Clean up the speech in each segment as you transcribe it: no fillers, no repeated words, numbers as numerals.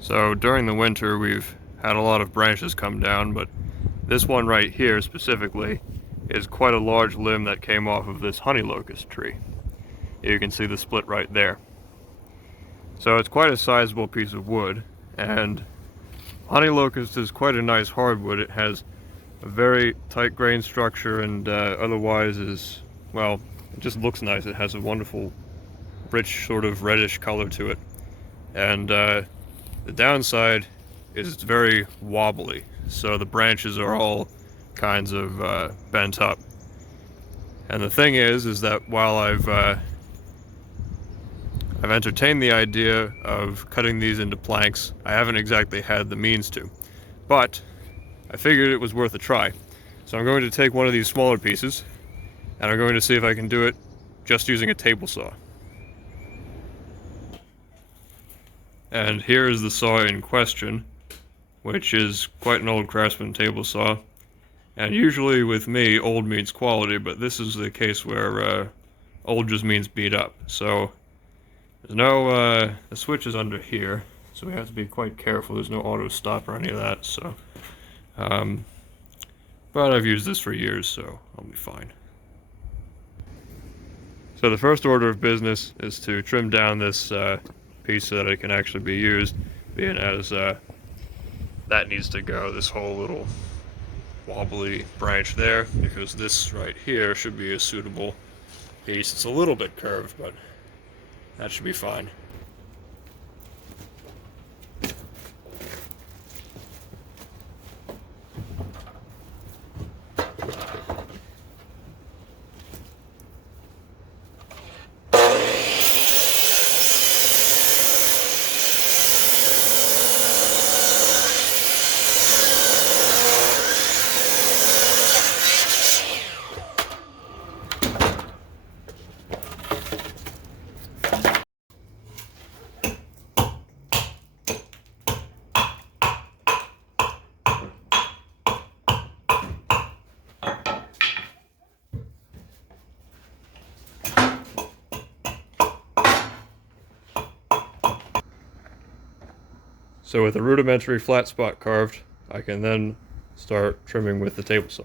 So during the winter we've had a lot of branches come down, but this one right here specifically is quite a large limb that came off of this honey locust tree. You can see the split right there. So it's quite a sizable piece of wood, and honey locust is quite a nice hardwood. It has a very tight grain structure and otherwise is, well, it just looks nice. It has a wonderful rich sort of reddish color to it. And the downside is it's very wobbly, so the branches are all kinds of bent up. And the thing is that while I've entertained the idea of cutting these into planks, I haven't exactly had the means to. But I figured it was worth a try. So I'm going to take one of these smaller pieces, and I'm going to see if I can do it just using a table saw. And here is the saw in question, which is quite an old Craftsman table saw. And usually with me, old means quality, but this is the case where old just means beat up. So there's no, the switch is under here, so we have to be quite careful. There's no auto stop or any of that, so. But I've used this for years, so I'll be fine. So the first order of business is to trim down this piece so that it can actually be used, being as that needs to go, this whole little wobbly branch there, because this right here should be a suitable piece. It's a little bit curved, but that should be fine. So with a rudimentary flat spot carved, I can then start trimming with the table saw.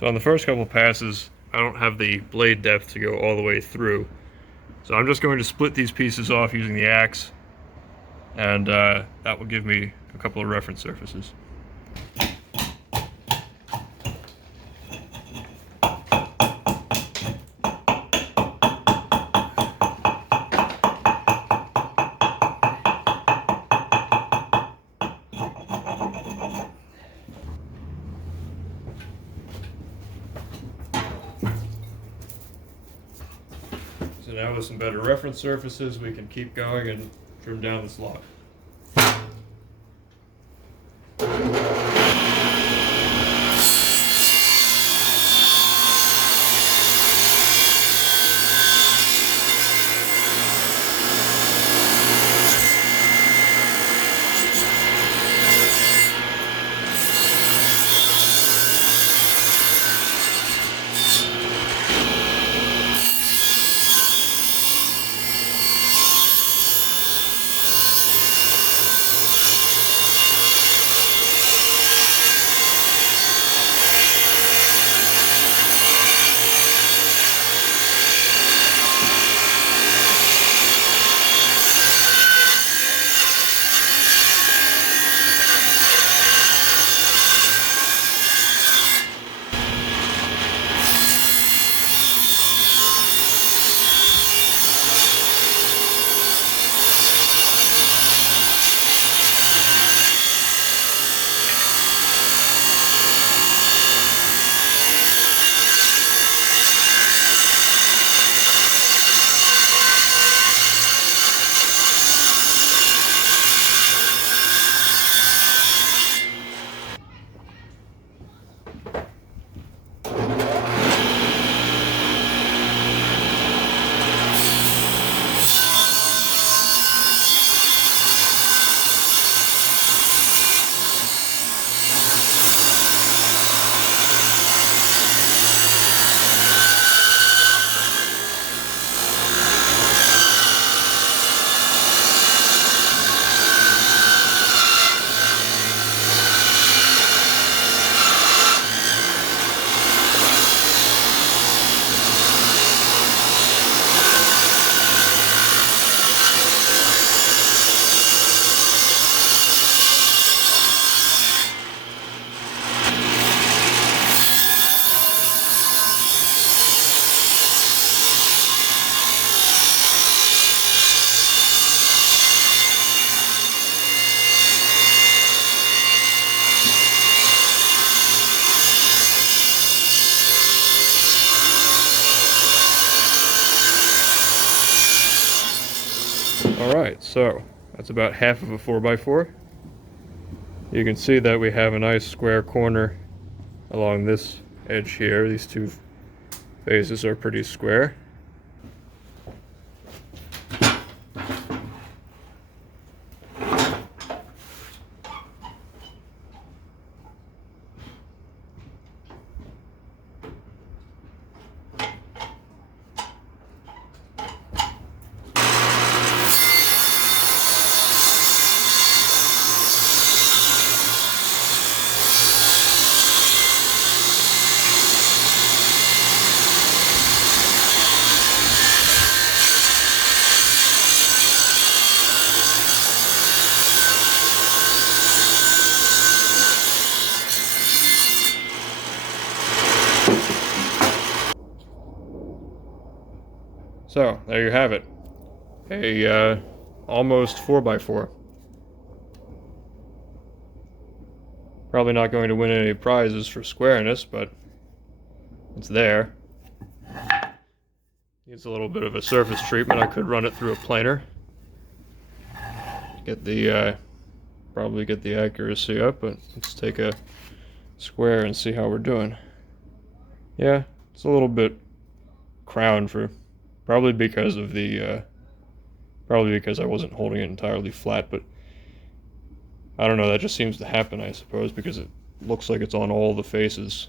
So on the first couple passes, I don't have the blade depth to go all the way through. So I'm just going to split these pieces off using the axe, and that will give me a couple of reference surfaces. So now with some better reference surfaces, we can keep going and trim down this log. Alright, so that's about half of a 4x4. You can see that we have a nice square corner along this edge here. These two faces are pretty square. So, there you have it. A almost 4x4. Probably not going to win any prizes for squareness, but it's there. Needs a little bit of a surface treatment. I could run it through a planer. Get the, probably get the accuracy up, but let's take a square and see how we're doing. Yeah, it's a little bit crowned for, probably because of the, probably because I wasn't holding it entirely flat, but I don't know, that just seems to happen, I suppose, because it looks like it's on all the faces.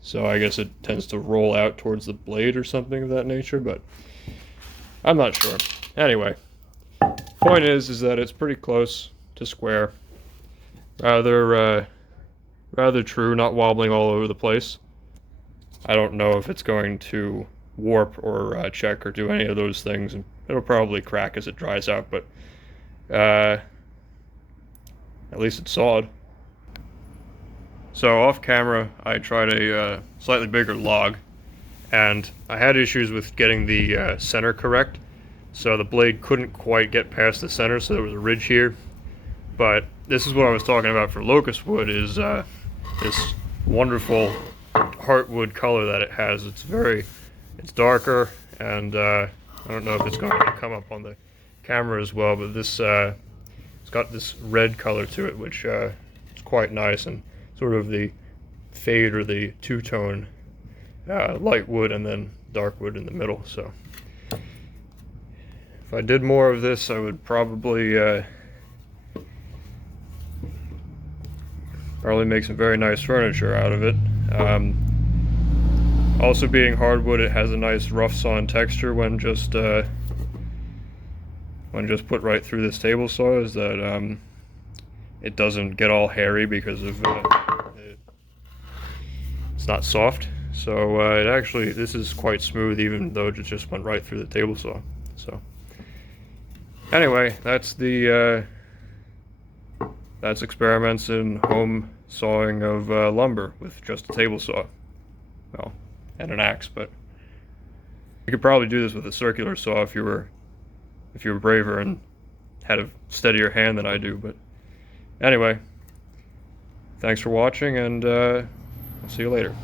So I guess it tends to roll out towards the blade or something of that nature, but I'm not sure. Anyway, point is that it's pretty close to square. Rather true, not wobbling all over the place. I don't know if it's going to warp or check or do any of those things, and it'll probably crack as it dries out, but at least it's solid. So off camera, I tried a slightly bigger log, and I had issues with getting the center correct. So the blade couldn't quite get past the center, so there was a ridge here. But this is what I was talking about for locust wood, is this wonderful heartwood color that it has. It's darker, and I don't know if it's going to come up on the camera as well, but this it's got this red color to it, which is quite nice, and sort of the fade or the two-tone light wood and then dark wood in the middle. So if I did more of this, I would probably make some very nice furniture out of it. Also, being hardwood, it has a nice rough sawn texture when just put right through this table saw, is that it doesn't get all hairy because of it's not soft. So it actually, this is quite smooth, even though it just went right through the table saw. So anyway, that's experiments in home sawing of lumber with just a table saw. Well, and an axe, but you could probably do this with a circular saw if you were braver and had a steadier hand than I do. But anyway, thanks for watching, and I'll see you later.